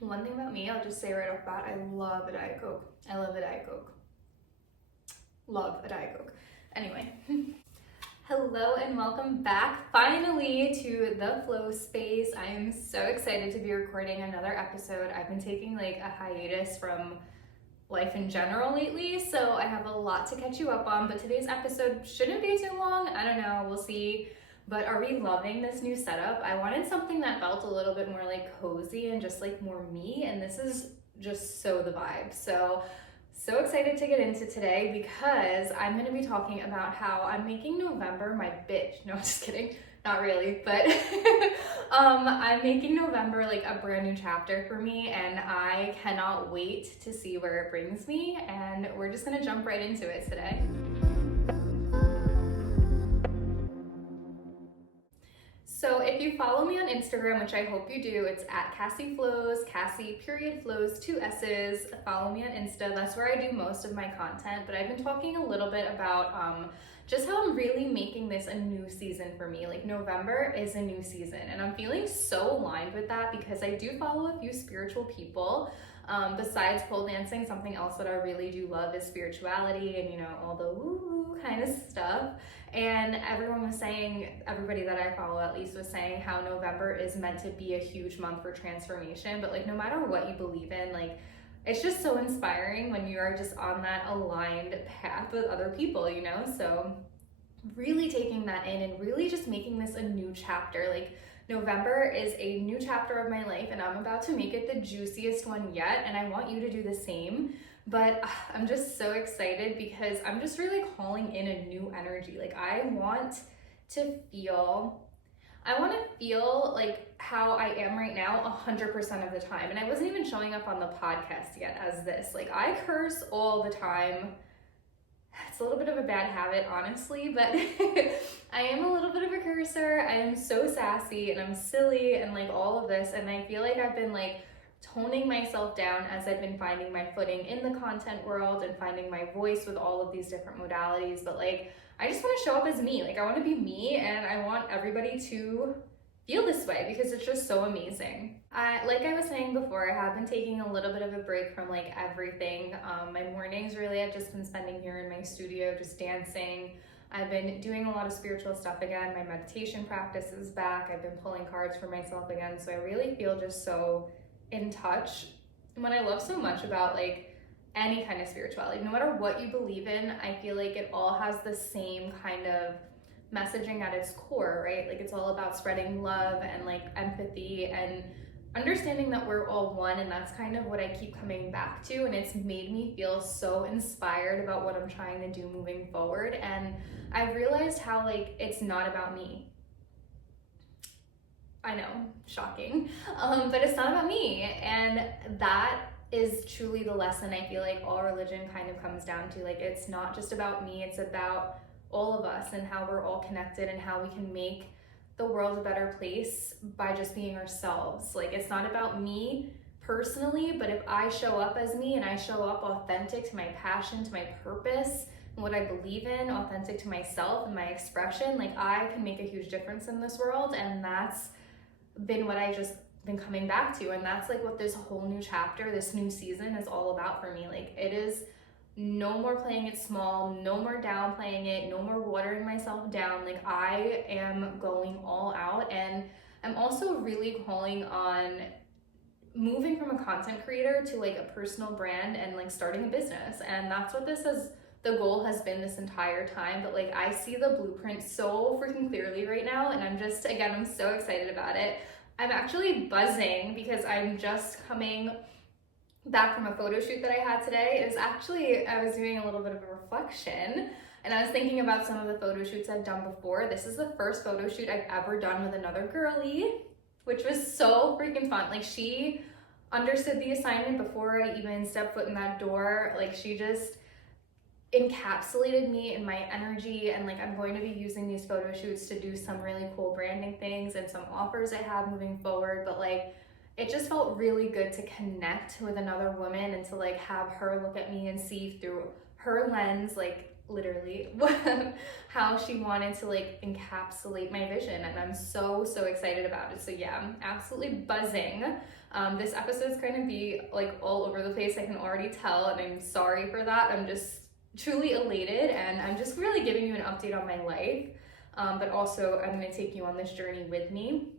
One thing about me, I'll just say right off the bat, I love a Diet Coke. I love a Diet Coke. Love a Diet Coke. Anyway. Hello and welcome back finally to the flow space. I am so excited to be recording another episode. I've been taking like a hiatus from life in general lately, so I have a lot to catch you up on, but today's episode shouldn't be too long. I don't know, we'll see. But are we loving this new setup? I wanted something that felt a little bit more like cozy and just like more me, and this is just so the vibe. So excited to get into today because I'm going to be talking about how I'm making November my bitch. No, I'm just kidding. Not really, but I'm making November like a brand new chapter for me, and I cannot wait to see where it brings me, and we're just going to jump right into it today. So if you follow me on Instagram, which I hope you do, it's at Cassie Flows, Cassie Flows, 2 S's. Follow me on Insta. That's where I do most of my content. But I've been talking a little bit about just how I'm really making this a new season for me. Like November is a new season, and I'm feeling so aligned with that because I do follow a few spiritual people. Besides pole dancing, something else that I really do love is spirituality and, you know, all the woo-woo kind of stuff. And everyone was saying, everybody that I follow at least was saying how November is meant to be a huge month for transformation. But like, no matter what you believe in, like, it's just so inspiring when you are just on that aligned path with other people, you know? So really taking that in and really just making this a new chapter. Like, November is a new chapter of my life, and I'm about to make it the juiciest one yet, and I want you to do the same. But I'm just so excited because I'm just really calling in a new energy. Like, I want to feel like how I am right now 100% of the time. And I wasn't even showing up on the podcast yet as this. Like, I curse all the time. It's a little bit of a bad habit, honestly, but I am a little bit of a cursor. I am so sassy and I'm silly and like all of this. And I feel like I've been like toning myself down as I've been finding my footing in the content world and finding my voice with all of these different modalities. But like, I just want to show up as me. Like, I want to be me, and I want everybody to feel this way because it's just so amazing. Like I was saying before, I have been taking a little bit of a break from like everything. My mornings really I've just been spending here in my studio just dancing. I've been doing a lot of spiritual stuff again. My meditation practice is back. I've been pulling cards for myself again. So I really feel just so in touch. And what I love so much about like any kind of spirituality, no matter what you believe in, I feel like it all has the same kind of messaging at its core, right? Like, it's all about spreading love and like empathy and understanding that we're all one, and that's kind of what I keep coming back to, and it's made me feel so inspired about what I'm trying to do moving forward. And I've realized how like it's not about me. I know, shocking, but it's not about me, and that is truly the lesson I feel like all religion kind of comes down to. Like, it's not just about me, it's about all of us and how we're all connected and how we can make the world a better place by just being ourselves. Like, it's not about me personally, but if I show up as me and I show up authentic to my passion, to my purpose, and what I believe in, authentic to myself and my expression, like, I can make a huge difference in this world. And that's been what I just been coming back to, and that's like what this whole new chapter, this new season is all about for me. Like, it is no more playing it small, no more downplaying it, no more watering myself down. Like, I am going all out, and I'm also really calling on moving from a content creator to like a personal brand and like starting a business. And that's what the goal has been this entire time. But like, I see the blueprint so freaking clearly right now, and I'm so excited about it. I'm actually buzzing because I'm just coming back from a photo shoot that I had today. I was doing a little bit of a reflection, and I was thinking about some of the photo shoots I've done before. This is the first photo shoot I've ever done with another girly, which was so freaking fun. Like, she understood the assignment before I even stepped foot in that door. Like, she just encapsulated me in my energy, and like, I'm going to be using these photo shoots to do some really cool branding things and some offers I have moving forward. But like, it just felt really good to connect with another woman and to like have her look at me and see through her lens, like literally how she wanted to like encapsulate my vision, and I'm so excited about it. So yeah, I'm absolutely buzzing. This episode's going to be like all over the place, I can already tell, and I'm sorry for that. I'm just truly elated, and I'm just really giving you an update on my life, but also I'm going to take you on this journey with me.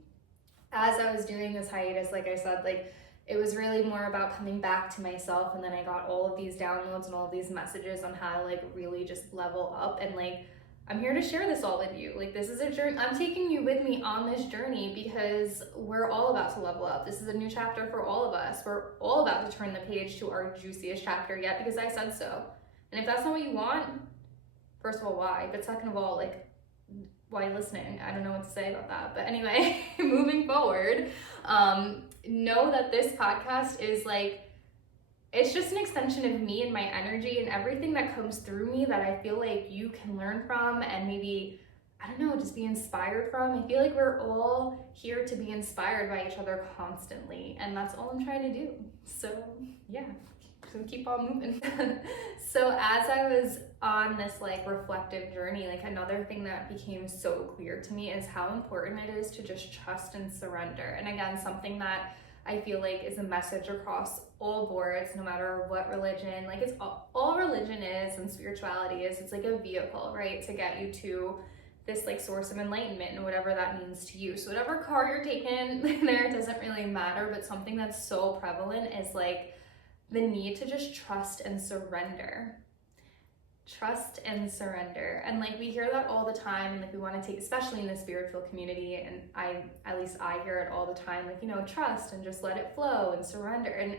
As I was doing this hiatus, like I said, like it was really more about coming back to myself, and then I got all of these downloads and all of these messages on how to like really just level up, and like I'm here to share this all with you. Like this is a journey, I'm taking you with me on this journey because we're all about to level up. This is a new chapter for all of us. We're all about to turn the page to our juiciest chapter yet, because I said so. And if that's not what you want, first of all, why? But second of all, like, why are you listening? I don't know what to say about that. But anyway, moving forward, know that this podcast is like, it's just an extension of me and my energy and everything that comes through me that I feel like you can learn from and maybe, I don't know, just be inspired from. I feel like we're all here to be inspired by each other constantly, and that's all I'm trying to do. So yeah, so keep on moving. So as I was on this like reflective journey, like another thing that became so clear to me is how important it is to just trust and surrender. And again, something that I feel like is a message across all boards, no matter what religion, like it's all religion is and spirituality is, it's like a vehicle, right, to get you to this like source of enlightenment and whatever that means to you. So whatever car you're taking there, it doesn't really matter, but something that's so prevalent is like the need to just trust and surrender. Trust and surrender. And like we hear that all the time, and like we want to take, especially in the spiritual community, and at least I hear it all the time, like, you know, trust and just let it flow and surrender, and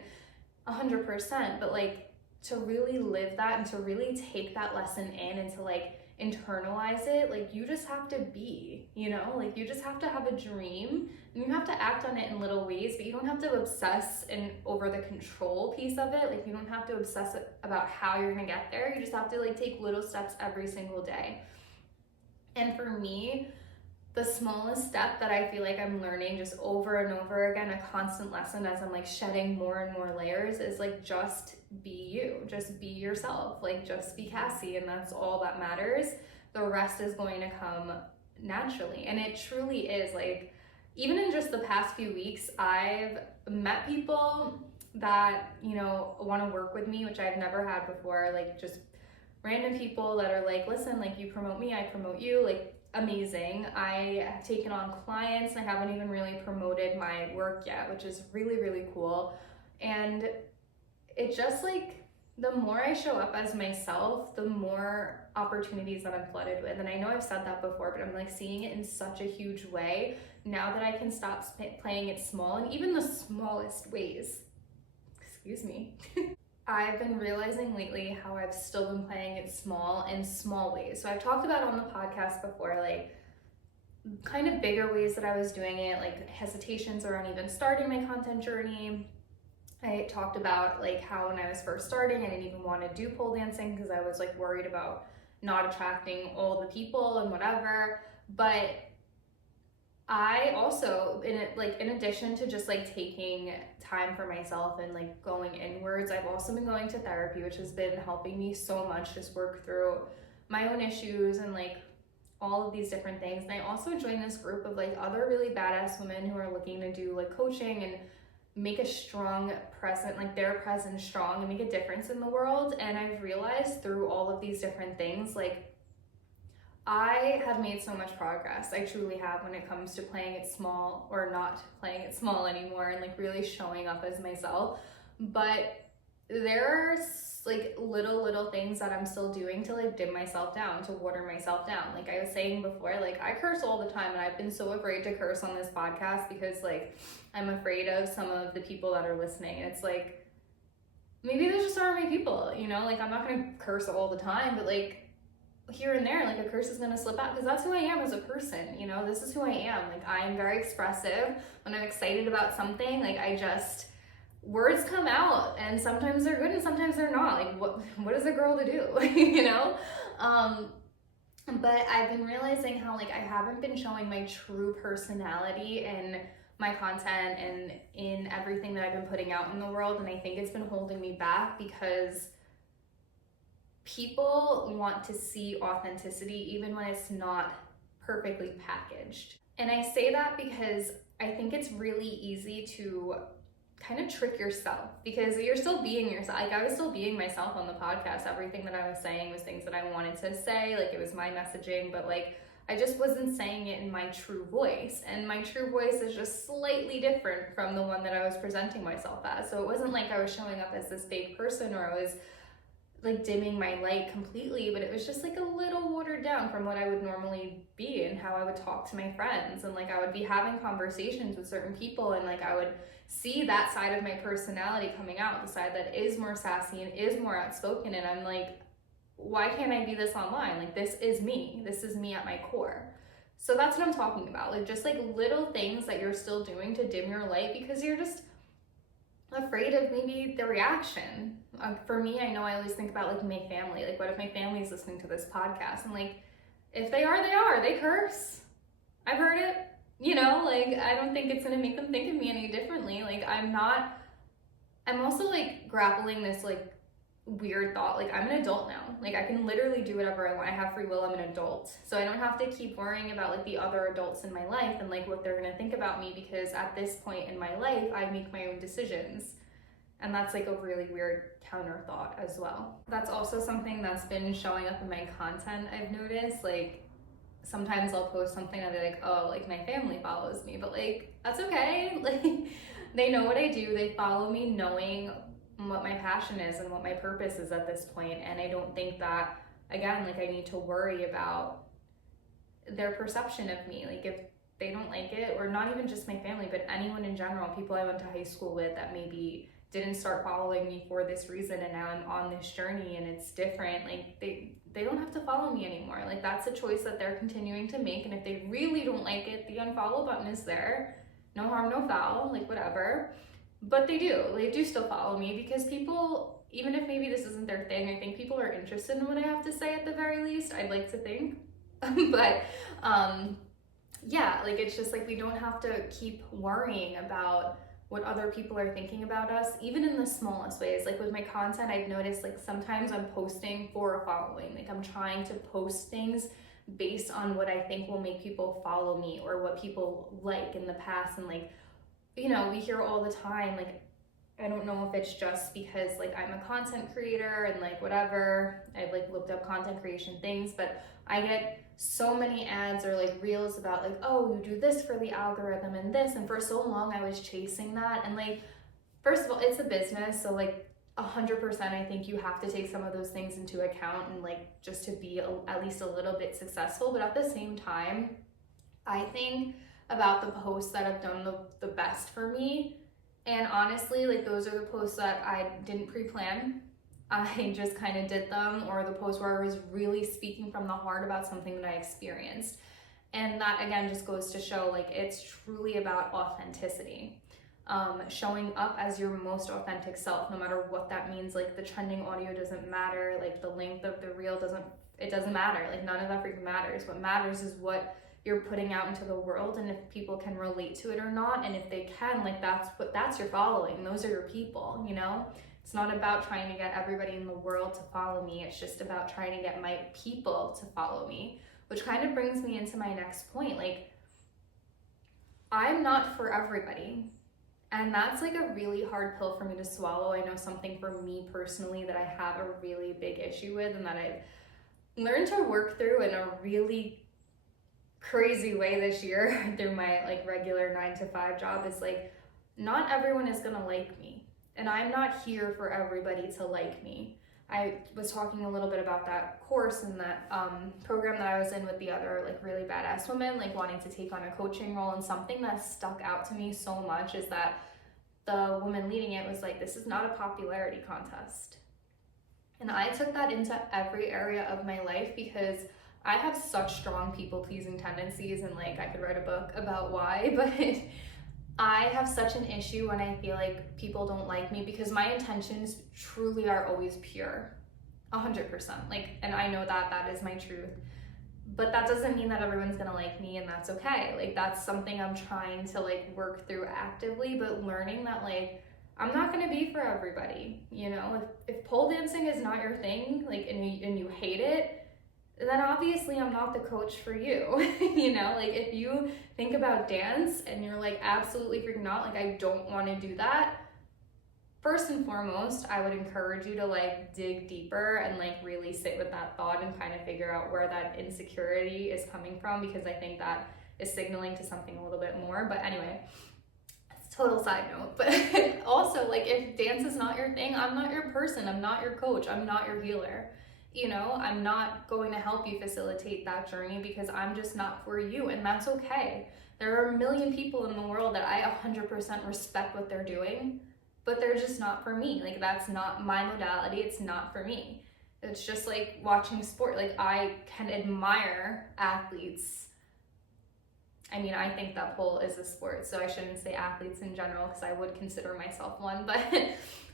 100%. But like to really live that and to really take that lesson in and to like internalize it, like you just have to be, you know, like you just have to have a dream and you have to act on it in little ways, but you don't have to obsess and over the control piece of it. Like you don't have to obsess about how you're gonna get there. You just have to like take little steps every single day. And for me, the smallest step that I feel like I'm learning just over and over again, a constant lesson as I'm like shedding more and more layers, is like just be you, just be yourself, like just be Cassie, and that's all that matters. The rest is going to come naturally. And it truly is. Like even in just the past few weeks, I've met people that, you know, want to work with me, which I've never had before. Like just random people that are like, listen, like you promote me, I promote you, like amazing. I have taken on clients and I haven't even really promoted my work yet, which is really cool. And it just like, the more I show up as myself, the more opportunities that I'm flooded with. And I know I've said that before, but I'm like seeing it in such a huge way now that I can stop playing it small, and even the smallest ways. Excuse me. I've been realizing lately how I've still been playing it small in small ways. So I've talked about on the podcast before, like kind of bigger ways that I was doing it, like hesitations around even starting my content journey. I talked about like how when I was first starting, I didn't even want to do pole dancing because I was like worried about not attracting all the people and whatever. But I also, in addition to just like taking time for myself and like going inwards, I've also been going to therapy, which has been helping me so much just work through my own issues and like all of these different things. And I also joined this group of like other really badass women who are looking to do like coaching and make a strong presence, like their presence strong, and make a difference in the world. And I've realized through all of these different things, like I have made so much progress. I truly have, when it comes to playing it small or not playing it small anymore and like really showing up as myself. But there are like little things that I'm still doing to like dim myself down, to water myself down. Like I was saying before, like I curse all the time, and I've been so afraid to curse on this podcast because like I'm afraid of some of the people that are listening. And it's like, maybe those just aren't my people, you know? Like I'm not gonna curse all the time, but like here and there, like a curse is gonna slip out because that's who I am as a person, you know? This is who I am. Like I am very expressive. When I'm excited about something, like words come out, and sometimes they're good and sometimes they're not. Like what is a girl to do? You know? But I've been realizing how like I haven't been showing my true personality in my content and in everything that I've been putting out in the world, and I think it's been holding me back because people want to see authenticity even when it's not perfectly packaged. And I say that because I think it's really easy to kind of trick yourself, because you're still being yourself. Like, I was still being myself on the podcast. Everything that I was saying was things that I wanted to say. Like, it was my messaging, but like, I just wasn't saying it in my true voice. And my true voice is just slightly different from the one that I was presenting myself as. So it wasn't like I was showing up as this fake person, or I was like dimming my light completely, but it was just like a little watered down from what I would normally be and how I would talk to my friends. And like, I would be having conversations with certain people, and like, I would see that side of my personality coming out, the side that is more sassy and is more outspoken. And I'm like, why can't I be this online? Like, this is me. This is me at my core. So that's what I'm talking about. Like, just like little things that you're still doing to dim your light because you're just afraid of maybe the reaction. For me, I know I always think about like my family. Like, what if my family is listening to this podcast? And like, if they are, they curse. I've heard it, you know, like, I don't think it's gonna make them think of me any differently. Like, I'm also like grappling this like weird thought. Like, I'm an adult now. Like, I can literally do whatever I want. I have free will. I'm an adult. So I don't have to keep worrying about like the other adults in my life and like what they're gonna think about me, because at this point in my life, I make my own decisions. And that's like a really weird counter thought as well. That's also something that's been showing up in my content, I've noticed. Like, sometimes I'll post something and I'll be like, oh, like my family follows me, but like, that's okay. Like, they know what I do. They follow me knowing what my passion is and what my purpose is at this point. And I don't think that, again, like, I need to worry about their perception of me. Like, if they don't like it, or not even just my family, but anyone in general, people I went to high school with that maybe didn't start following me for this reason, and now I'm on this journey and it's different, like, they don't have to follow me anymore. Like, that's a choice that they're continuing to make. And if they really don't like it, the unfollow button is there. No harm, no foul, like, whatever. But they do still follow me, because people, even if maybe this isn't their thing, I think people are interested in what I have to say at the very least. I'd like to think. But yeah, like, it's just like, we don't have to keep worrying about what other people are thinking about us, even in the smallest ways. Like, with my content, I've noticed, like, sometimes I'm posting for a following. Like, I'm trying to post things based on what I think will make people follow me, or what people like in the past. And like, you know, we hear all the time, like, I don't know if it's just because like I'm a content creator and like whatever, I've like looked up content creation things, but I get so many ads or like reels about like, oh, you do this for the algorithm and this. And for so long I was chasing that. And like, first of all, it's a business. So like 100%, I think you have to take some of those things into account, and like, just to be at least a little bit successful. But at the same time, I think about the posts that have done the best for me. And honestly, like, those are the posts that I didn't pre-plan. I just kind of did them, or the posts where I was really speaking from the heart about something that I experienced. And that, again, just goes to show, like, it's truly about authenticity. Showing up as your most authentic self, no matter what that means. Like, the trending audio doesn't matter. Like, the length of the reel doesn't matter. Like, none of that freaking matters. What matters is what you're putting out into the world, and if people can relate to it or not. And if they can, like, that's your following. Those are your people, you know? It's not about trying to get everybody in the world to follow me. It's just about trying to get my people to follow me, which kind of brings me into my next point. Like, I'm not for everybody. And that's like a really hard pill for me to swallow. I know something for me personally that I have a really big issue with, and that I've learned to work through in a really crazy way this year through my like regular 9-to-5 job, is like, not everyone is gonna like me, and I'm not here for everybody to like me. I was talking a little bit about that course and that program that I was in with the other like really badass women, like wanting to take on a coaching role. And something that stuck out to me so much is that the woman leading it was like, this is not a popularity contest. And I took that into every area of my life, because I have such strong people-pleasing tendencies, and like, I could write a book about why, but I have such an issue when I feel like people don't like me, because my intentions truly are always pure, 100%. Like, and I know that that is my truth, but that doesn't mean that everyone's gonna like me, and that's okay. Like, that's something I'm trying to like work through actively, but learning that like, I'm not going to be for everybody. You know, if pole dancing is not your thing, like, and you hate it, then obviously I'm not the coach for you. You know, like, if you think about dance and you're like, absolutely freaking not, like, I don't want to do that, first and foremost, I would encourage you to like dig deeper and like really sit with that thought and kind of figure out where that insecurity is coming from, because I think that is signaling to something a little bit more. But anyway, it's a total side note. But also, like, if dance is not your thing, I'm not your person, I'm not your coach, I'm not your healer. You know, I'm not going to help you facilitate that journey, because I'm just not for you, and that's okay. There are a million people in the world that I 100% respect what they're doing, but they're just not for me. Like, that's not my modality, it's not for me. It's just like watching sport. Like, I can admire athletes. I mean, I think that pole is a sport, so I shouldn't say athletes in general, because I would consider myself one, but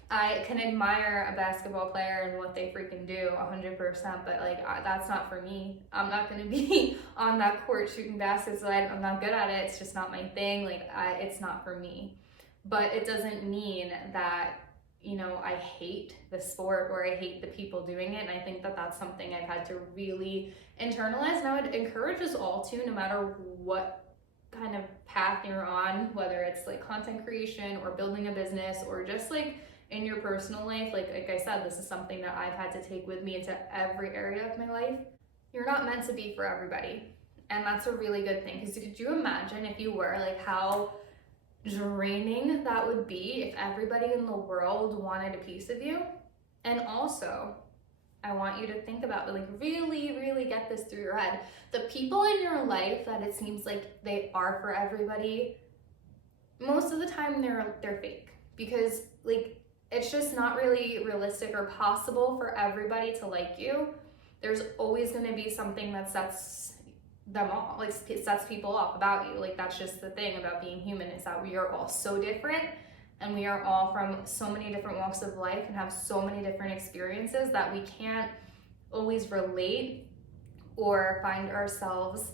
I can admire a basketball player and what they freaking do 100%, but like, that's not for me. I'm not going to be on that court shooting baskets. I'm not good at it. It's just not my thing. Like, it's not for me. But it doesn't mean that, you know, I hate the sport or I hate the people doing it. And I think that that's something I've had to really internalize. And I would encourage us all to, no matter what kind of path you're on, whether it's like content creation or building a business or just like in your personal life, like I said, this is something that I've had to take with me into every area of my life. You're not meant to be for everybody. And that's a really good thing, because could you imagine if you were, like, how draining that would be if everybody in the world wanted a piece of you? And also, I want you to think about, like, really, really get this through your head. The people in your life that it seems like they are for everybody, most of the time they're fake, because like, it's just not really realistic or possible for everybody to like you. There's always going to be something that sets them off, like sets people off about you. Like, that's just the thing about being human, is that we are all so different, and we are all from so many different walks of life and have so many different experiences that we can't always relate or find ourselves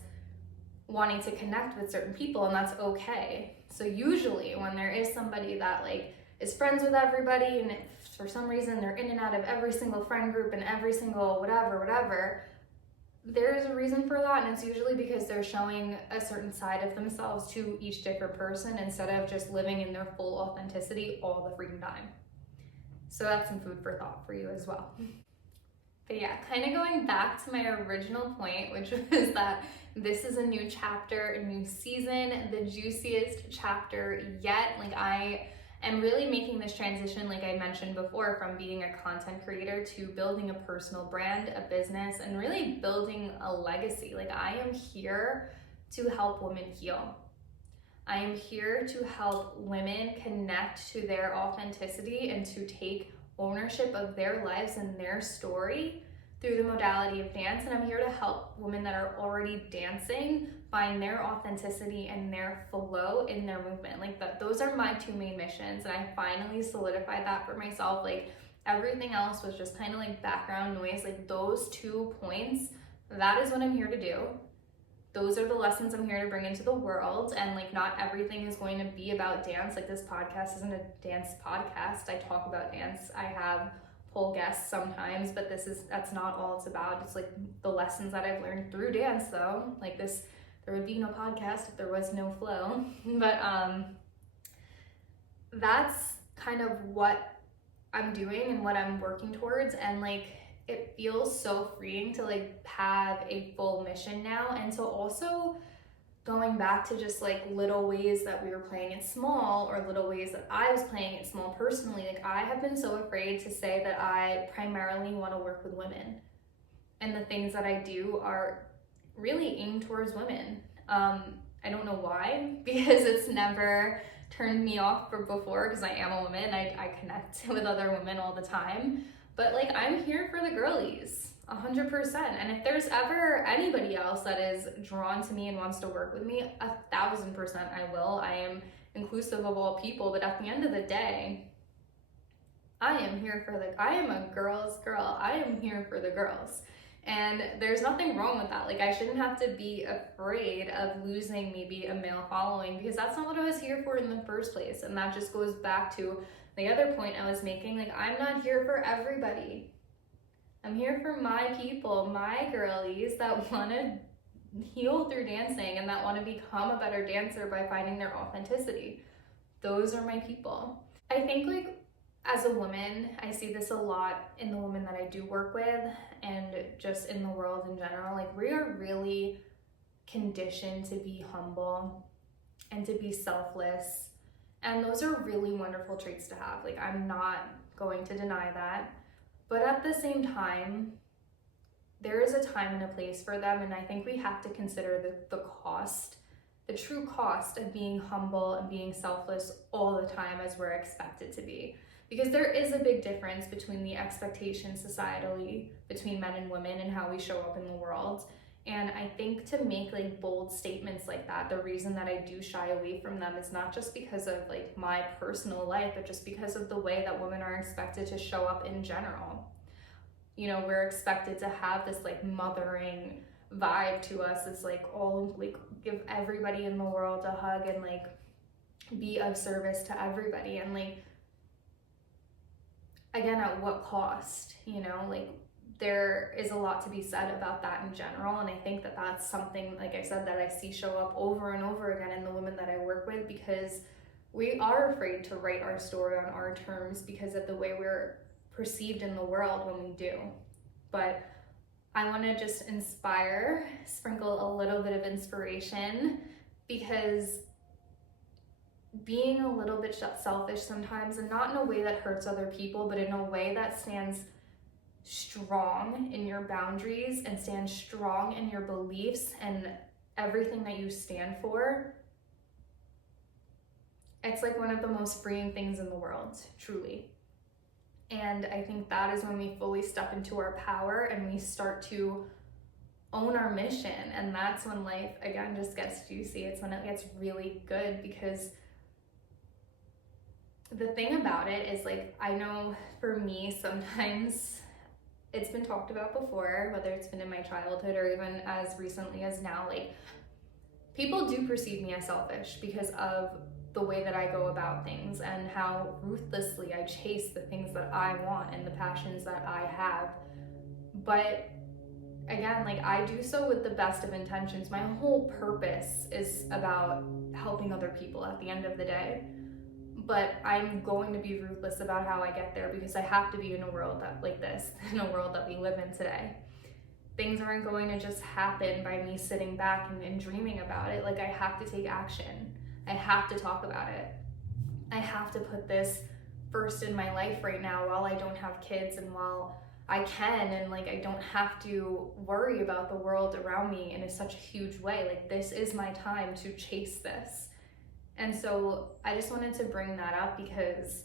wanting to connect with certain people, and that's okay. So usually when there is somebody that like is friends with everybody, and if for some reason they're in and out of every single friend group and every single whatever, there's a reason for that, and it's usually because they're showing a certain side of themselves to each different person instead of just living in their full authenticity all the freaking time. So that's some food for thought for you as well. But yeah, kind of going back to my original point, which was that this is a new chapter, a new season, the juiciest chapter yet. Like, I am really making this transition, like I mentioned before, from being a content creator to building a personal brand, a business, and really building a legacy. Like, I am here to help women heal. I am here to help women connect to their authenticity and to take ownership of their lives and their story through the modality of dance. And I'm here to help women that are already dancing find their authenticity and their flow in their movement. Like, those are my two main missions, and I finally solidified that for myself. Like, everything else was just kind of like background noise. Like, those 2 points, that is what I'm here to do. Those are the lessons I'm here to bring into the world. And like, not everything is going to be about dance. Like, this podcast isn't a dance podcast. I talk about dance. I have pole guests sometimes, but that's not all it's about. It's like the lessons that I've learned through dance, though. Like, this, there would be no podcast if there was no flow. But that's kind of what I'm doing and what I'm working towards. And like, it feels so freeing to like have a full mission now, and so also going back to just like little ways that we were playing it small, or little ways that I was playing it small personally. Like, I have been so afraid to say that I primarily want to work with women, and the things that I do are really aimed towards women. I don't know why, because it's never turned me off before, because I am a woman. I connect with other women all the time. But like, I'm here for the girlies, 100%. And if there's ever anybody else that is drawn to me and wants to work with me, 1,000% I will. I am inclusive of all people, but at the end of the day, I am here for I am a girl's girl. I am here for the girls. And there's nothing wrong with that. Like, I shouldn't have to be afraid of losing maybe a male following, because that's not what I was here for in the first place. And that just goes back to the other point I was making, like, I'm not here for everybody. I'm here for my people, my girlies that want to heal through dancing and that want to become a better dancer by finding their authenticity. Those are my people. I think, like, as a woman, I see this a lot in the women that I do work with and just in the world in general. Like, we are really conditioned to be humble and to be selfless. And those are really wonderful traits to have. Like, I'm not going to deny that. But at the same time, there is a time and a place for them. And I think we have to consider the cost, the true cost of being humble and being selfless all the time as we're expected to be. Because there is a big difference between the expectations societally between men and women and how we show up in the world. And I think to make like bold statements like that, the reason that I do shy away from them is not just because of like my personal life, but just because of the way that women are expected to show up in general. You know, we're expected to have this like mothering vibe to us. It's like all like give everybody in the world a hug and like be of service to everybody. And like, again, at what cost? You know, like there is a lot to be said about that in general. And I think that that's something, like I said, that I see show up over and over again in the women that I work with, because we are afraid to write our story on our terms because of the way we're perceived in the world when we do. But I want to just inspire, sprinkle a little bit of inspiration, because being a little bit selfish sometimes, and not in a way that hurts other people, but in a way that stands strong in your boundaries and stands strong in your beliefs and everything that you stand for, it's like one of the most freeing things in the world, truly. And I think that is when we fully step into our power and we start to own our mission. And that's when life, again, just gets juicy. It's when it gets really good, because the thing about it is, like, I know for me, sometimes it's been talked about before, whether it's been in my childhood or even as recently as now, like, people do perceive me as selfish because of the way that I go about things and how ruthlessly I chase the things that I want and the passions that I have. But again, like, I do so with the best of intentions. My whole purpose is about helping other people at the end of the day. But I'm going to be ruthless about how I get there, because I have to be in a world that like this, in a world that we live in today. Things aren't going to just happen by me sitting back and dreaming about it. Like, I have to take action. I have to talk about it. I have to put this first in my life right now while I don't have kids and while I can, and like I don't have to worry about the world around me in such a huge way. Like, this is my time to chase this. And so I just wanted to bring that up because,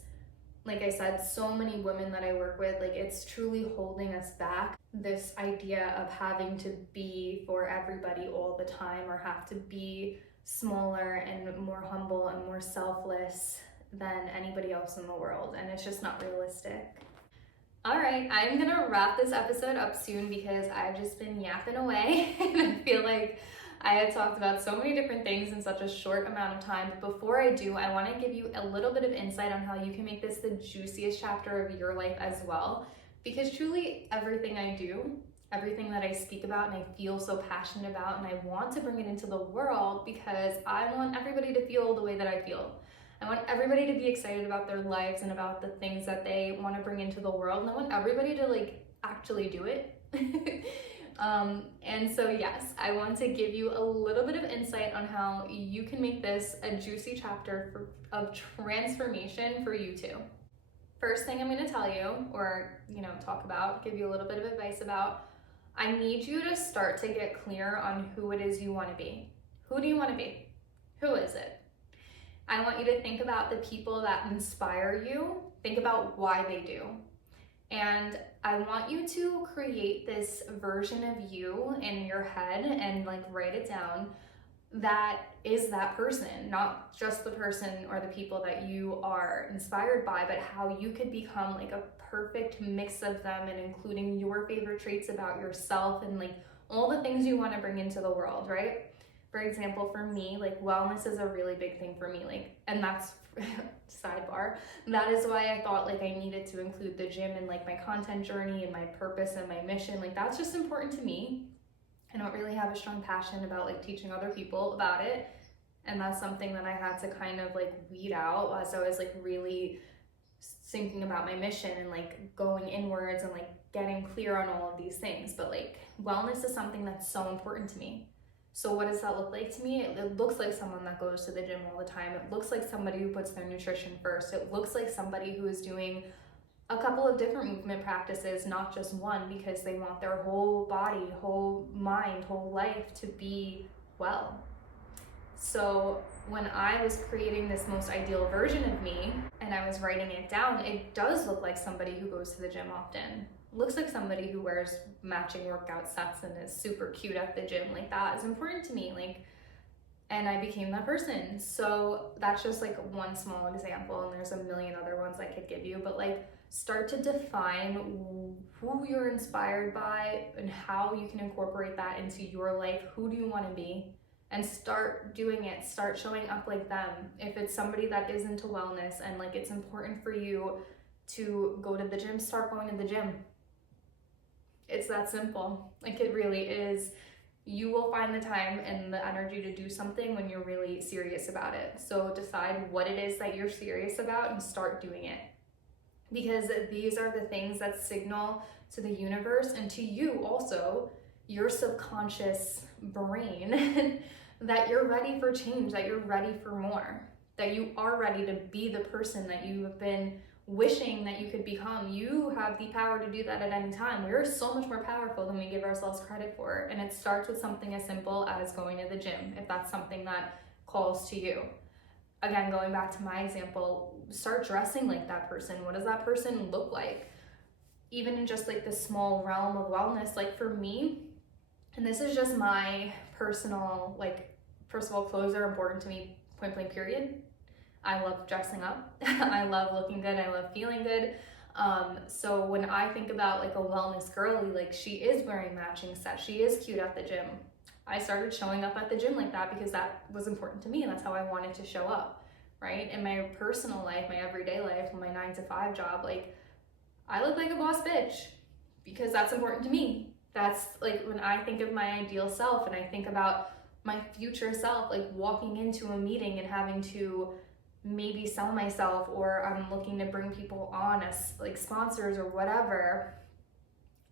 like I said, so many women that I work with, like, it's truly holding us back. This idea of having to be for everybody all the time, or have to be smaller and more humble and more selfless than anybody else in the world. And it's just not realistic. All right, I'm gonna wrap this episode up soon because I've just been yapping away and I feel like I had talked about so many different things in such a short amount of time. But before I do, I want to give you a little bit of insight on how you can make this the juiciest chapter of your life as well. Because truly everything I do, everything that I speak about and I feel so passionate about, and I want to bring it into the world because I want everybody to feel the way that I feel. I want everybody to be excited about their lives and about the things that they want to bring into the world. And I want everybody to like actually do it. And so yes, I want to give you a little bit of insight on how you can make this a juicy chapter of transformation for you too. First thing I'm going to tell you, or talk about, give you a little bit of advice about, I need you to start to get clear on who it is you want to be. Who do you want to be? Who is it? I want you to think about the people that inspire you. Think about why they do. And I want you to create this version of you in your head and like write it down that is that person, not just the person or the people that you are inspired by, but how you could become like a perfect mix of them, and including your favorite traits about yourself and like all the things you want to bring into the world, right? For example, for me, like wellness is a really big thing for me, like, and that's sidebar. That is why I thought like I needed to include the gym in like my content journey and my purpose and my mission. Like that's just important to me. I don't really have a strong passion about like teaching other people about it. And that's something that I had to kind of like weed out as I was like really thinking about my mission and like going inwards and like getting clear on all of these things. But like wellness is something that's so important to me. So what does that look like to me? It looks like someone that goes to the gym all the time. It looks like somebody who puts their nutrition first. It looks like somebody who is doing a couple of different movement practices, not just one, because they want their whole body, whole mind, whole life to be well. So when I was creating this most ideal version of me and I was writing it down, it does look like somebody who goes to the gym often. Looks like somebody who wears matching workout sets and is super cute at the gym. Like that is important to me. Like, and I became that person. So that's just like one small example, and there's a million other ones I could give you, but like start to define who you're inspired by and how you can incorporate that into your life. Who do you want to be? And start doing it. Start showing up like them. If it's somebody that is into wellness and like it's important for you to go to the gym, start going to the gym. It's that simple. Like it really is. You will find the time and the energy to do something when you're really serious about it. So decide what it is that you're serious about and start doing it. Because these are the things that signal to the universe and to you also, your subconscious brain, that you're ready for change, that you're ready for more, that you are ready to be the person that you have been wishing that you could become. You have the power to do that at any time. We're so much more powerful than we give ourselves credit for. And it starts with something as simple as going to the gym, if that's something that calls to you. Again, going back to my example, start dressing like that person. What does that person look like? Even in just like the small realm of wellness, like for me, and this is just my personal, like, first of all, clothes are important to me, point blank period. I love dressing up. I love looking good. I love feeling good. So when I think about like a wellness girly, like she is wearing matching sets. She is cute at the gym. I started showing up at the gym like that because that was important to me and that's how I wanted to show up, right? In my personal life, my everyday life, my 9-to-5 job, like I look like a boss bitch because that's important to me. That's like when I think of my ideal self and I think about my future self, like walking into a meeting and having to maybe sell myself, or I'm looking to bring people on as like sponsors or whatever.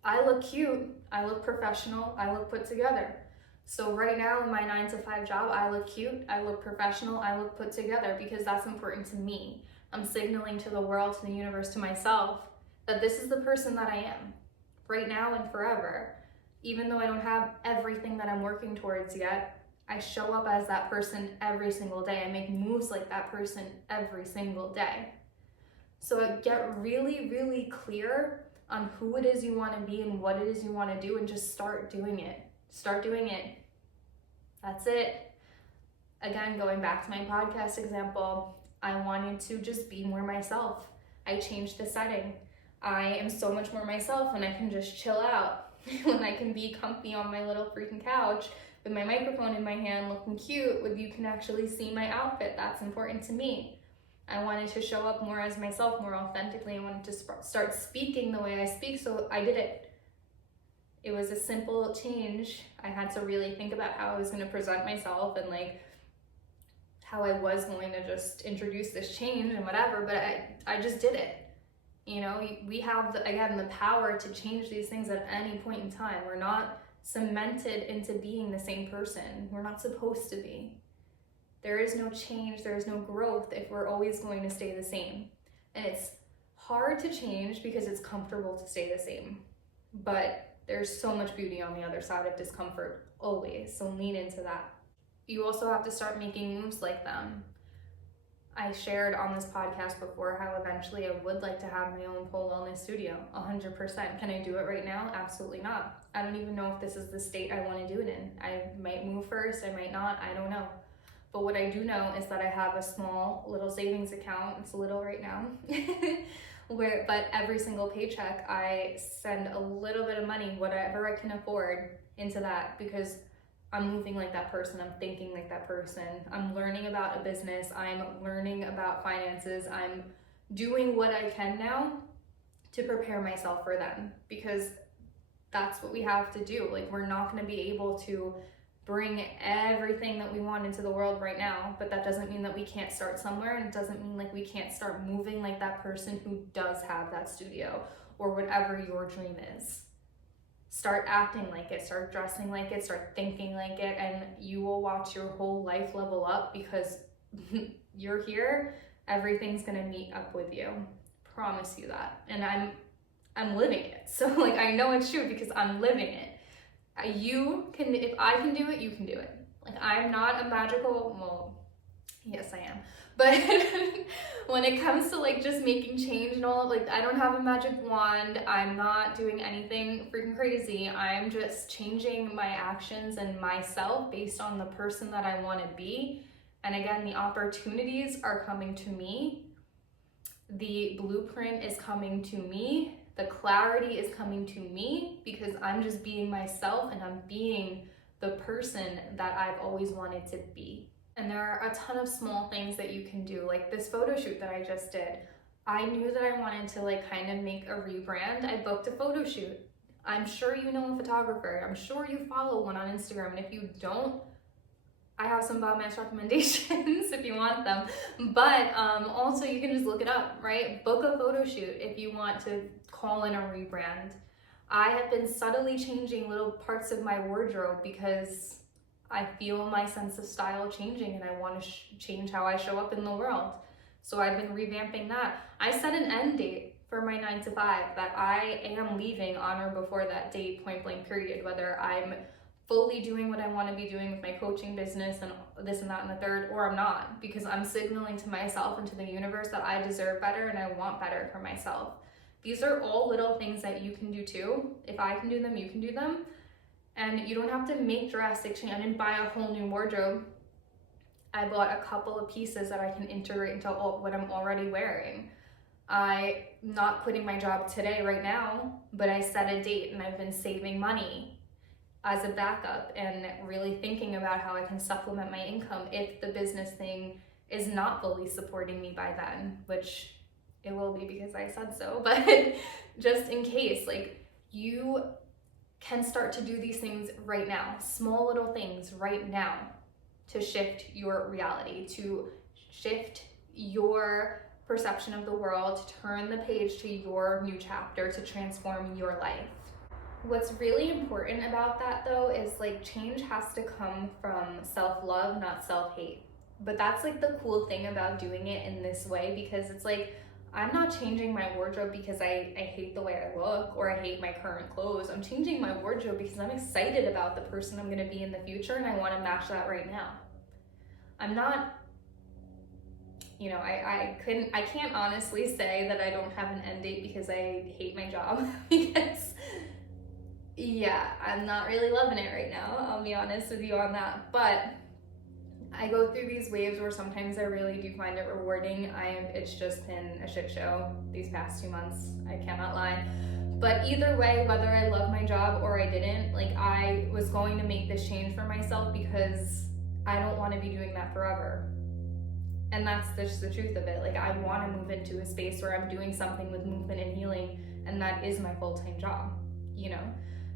I look cute, I look professional, I look put together. So right now in my 9-to-5 job, I look cute, I look professional, I look put together because that's important to me. I'm signaling to the world, to the universe, to myself that this is the person that I am right now and forever. Even though I don't have everything that I'm working towards yet, I show up as that person every single day. I make moves like that person every single day. So get really, really clear on who it is you want to be and what it is you want to do and just start doing it. Start doing it. That's it. Again, going back to my podcast example, I wanted to just be more myself. I changed the setting. I am so much more myself when I can just chill out, when I can be comfy on my little freaking couch with my microphone in my hand looking cute, when you can actually see my outfit. That's important to me. I wanted to show up more as myself, more authentically. I wanted to start speaking the way I speak, so I did it. It was a simple change. I had to really think about how I was going to present myself and like how I was going to just introduce this change and whatever, but I just did it. You know, we have, the power to change these things at any point in time. We're not cemented into being the same person. We're not supposed to be. There is no change, there is no growth if we're always going to stay the same. And it's hard to change because it's comfortable to stay the same. But there's so much beauty on the other side of discomfort, always. So lean into that. You also have to start making moves like them. I shared on this podcast before how eventually I would like to have my own pole wellness studio, 100%. Can I do it right now? Absolutely not. I don't even know if this is the state I want to do it in. I might move first, I might not, I don't know. But what I do know is that I have a small little savings account. It's little right now. But every single paycheck, I send a little bit of money, whatever I can afford, into that, because I'm moving like that person, I'm thinking like that person, I'm learning about a business, I'm learning about finances, I'm doing what I can now to prepare myself for them, because that's what we have to do. Like, we're not going to be able to bring everything that we want into the world right now, but that doesn't mean that we can't start somewhere, and it doesn't mean like we can't start moving like that person who does have that studio or whatever your dream is. Start acting like it, start dressing like it, start thinking like it, and you will watch your whole life level up, because you're here, everything's gonna meet up with you. Promise you that. And I'm living it. So like, I know it's true because I'm living it. You can, if I can do it, you can do it. Like, I'm not a magical, well, yes I am, but when it comes to like just making change and all, like, I don't have a magic wand, I'm not doing anything freaking crazy, I'm just changing my actions and myself based on the person that I want to be. And again, the opportunities are coming to me, the blueprint is coming to me, the clarity is coming to me, because I'm just being myself and I'm being the person that I've always wanted to be. And there are a ton of small things that you can do, like this photo shoot that I just did. I knew that I wanted to like kind of make a rebrand. I booked a photo shoot. I'm sure you know a photographer. I'm sure you follow one on Instagram. And if you don't, I have some bomb-ass recommendations if you want them. But also you can just look it up, right? Book a photo shoot if you want to call in a rebrand. I have been subtly changing little parts of my wardrobe because I feel my sense of style changing, and I want to change how I show up in the world. So I've been revamping that. I set an end date for my 9 to 5 that I am leaving on or before that date, point blank period, whether I'm fully doing what I want to be doing with my coaching business and this and that and the third, or I'm not, because I'm signaling to myself and to the universe that I deserve better and I want better for myself. These are all little things that you can do too. If I can do them, you can do them. And you don't have to make drastic change. I didn't buy a whole new wardrobe. I bought a couple of pieces that I can integrate into what I'm already wearing. I'm not quitting my job today, right now, but I set a date, and I've been saving money as a backup and really thinking about how I can supplement my income if the business thing is not fully supporting me by then, which it will be because I said so, but just in case, like, you can start to do these things right now, small little things right now, to shift your reality, to shift your perception of the world, to turn the page to your new chapter, to transform your life. What's really important about that though is like, change has to come from self-love, not self-hate. But that's like the cool thing about doing it in this way, because it's like, I'm not changing my wardrobe because I hate the way I look or I hate my current clothes. I'm changing my wardrobe because I'm excited about the person I'm gonna be in the future, and I wanna match that right now. I'm not, you know, I can't honestly say that I don't have an end date because I hate my job because yeah, I'm not really loving it right now. I'll be honest with you on that. But I go through these waves where sometimes I really do find it rewarding. It's just been a shit show these past 2 months, I cannot lie. But either way, whether I love my job or I didn't, like, I was going to make this change for myself because I don't want to be doing that forever. And that's just the truth of it. Like, I want to move into a space where I'm doing something with movement and healing, and that is my full-time job, you know?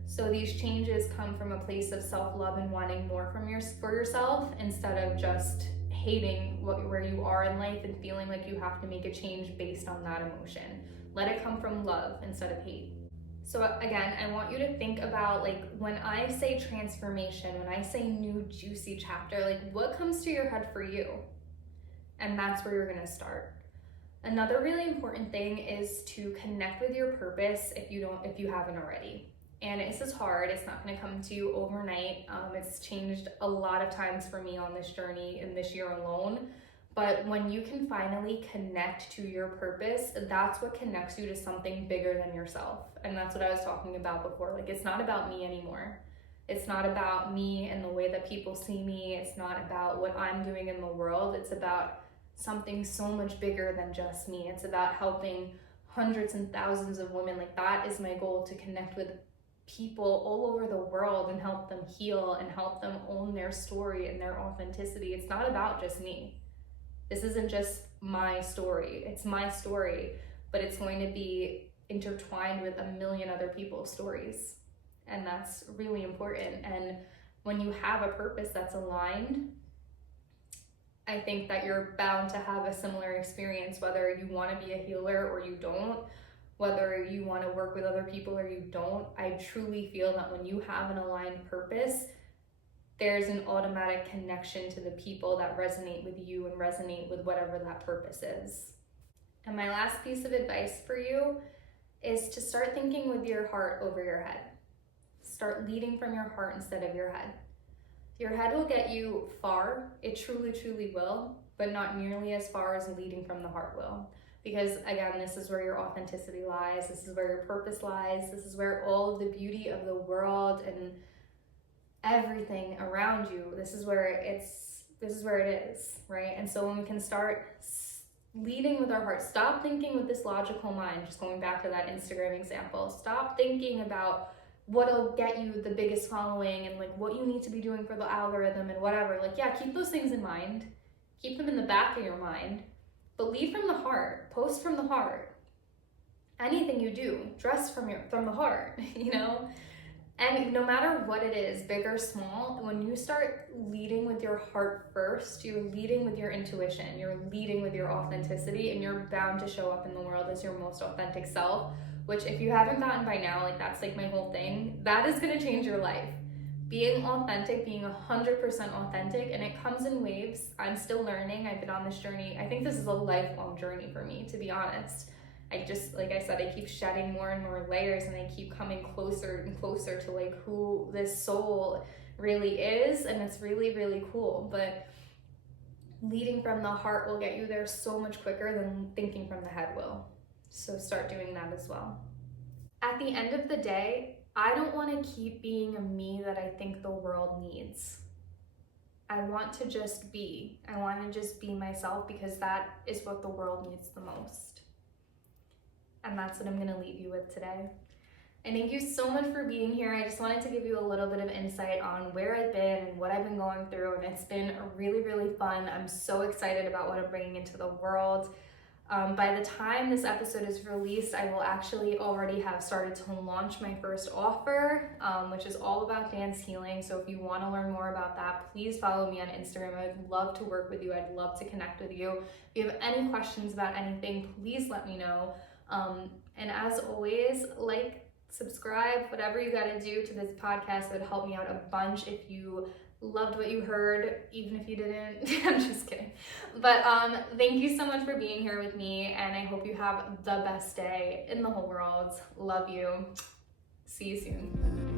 So these changes come from a place of self-love and wanting more for yourself, instead of just hating where you are in life and feeling like you have to make a change based on that emotion. Let it come from love instead of hate. So again, I want you to think about, like, when I say transformation, when I say new juicy chapter, like, what comes to your head for you? And that's where you're gonna start. Another really important thing is to connect with your purpose if you haven't already. And this is hard, it's not gonna come to you overnight. It's changed a lot of times for me on this journey in this year alone. But when you can finally connect to your purpose, that's what connects you to something bigger than yourself. And that's what I was talking about before. Like, it's not about me anymore. It's not about me and the way that people see me. It's not about what I'm doing in the world. It's about something so much bigger than just me. It's about helping hundreds and thousands of women. Like, that is my goal, to connect with people all over the world and help them heal and help them own their story and their authenticity. It's not about just me. This isn't just my story. It's my story, but it's going to be intertwined with a million other people's stories. And that's really important. And when you have a purpose that's aligned, I think that you're bound to have a similar experience, whether you want to be a healer or you don't, whether you want to work with other people or you don't. I truly feel that when you have an aligned purpose, there's an automatic connection to the people that resonate with you and resonate with whatever that purpose is. And my last piece of advice for you is to start thinking with your heart over your head. Start leading from your heart instead of your head. Your head will get you far, it truly, truly will, but not nearly as far as leading from the heart will. Because again, this is where your authenticity lies, this is where your purpose lies, this is where all of the beauty of the world and everything around you, this is where it is, right? And so when we can start leading with our heart, stop thinking with this logical mind, just going back to that Instagram example, stop thinking about what'll get you the biggest following and like what you need to be doing for the algorithm and whatever. Like, yeah, keep those things in mind, keep them in the back of your mind, but lead from the heart, post from the heart. Anything you do, dress from the heart, you know? And no matter what it is, big or small, when you start leading with your heart first, you're leading with your intuition, you're leading with your authenticity, and you're bound to show up in the world as your most authentic self, which if you haven't gotten by now, like that's like my whole thing, that is gonna change your life. Being authentic, being 100% authentic, and it comes in waves. I'm still learning, I've been on this journey. I think this is a lifelong journey for me, to be honest. I just, like I said, I keep shedding more and more layers, and I keep coming closer and closer to like who this soul really is, and it's really, really cool. But leading from the heart will get you there so much quicker than thinking from the head will. So start doing that as well. At the end of the day, I don't want to keep being a me that I think the world needs. I want to just be. I want to just be myself, because that is what the world needs the most. And that's what I'm going to leave you with today. And thank you so much for being here. I just wanted to give you a little bit of insight on where I've been and what I've been going through. And it's been really, really fun. I'm so excited about what I'm bringing into the world. By the time this episode is released, I will actually already have started to launch my first offer, which is all about dance healing. So if you want to learn more about that, please follow me on Instagram. I'd love to work with you. I'd love to connect with you. If you have any questions about anything, please let me know. And as always, like, subscribe, whatever you got to do to this podcast. It would help me out a bunch if you loved what you heard, even if you didn't. I'm just kidding. But thank you so much for being here with me, and I hope you have the best day in the whole world. Love you. See you soon.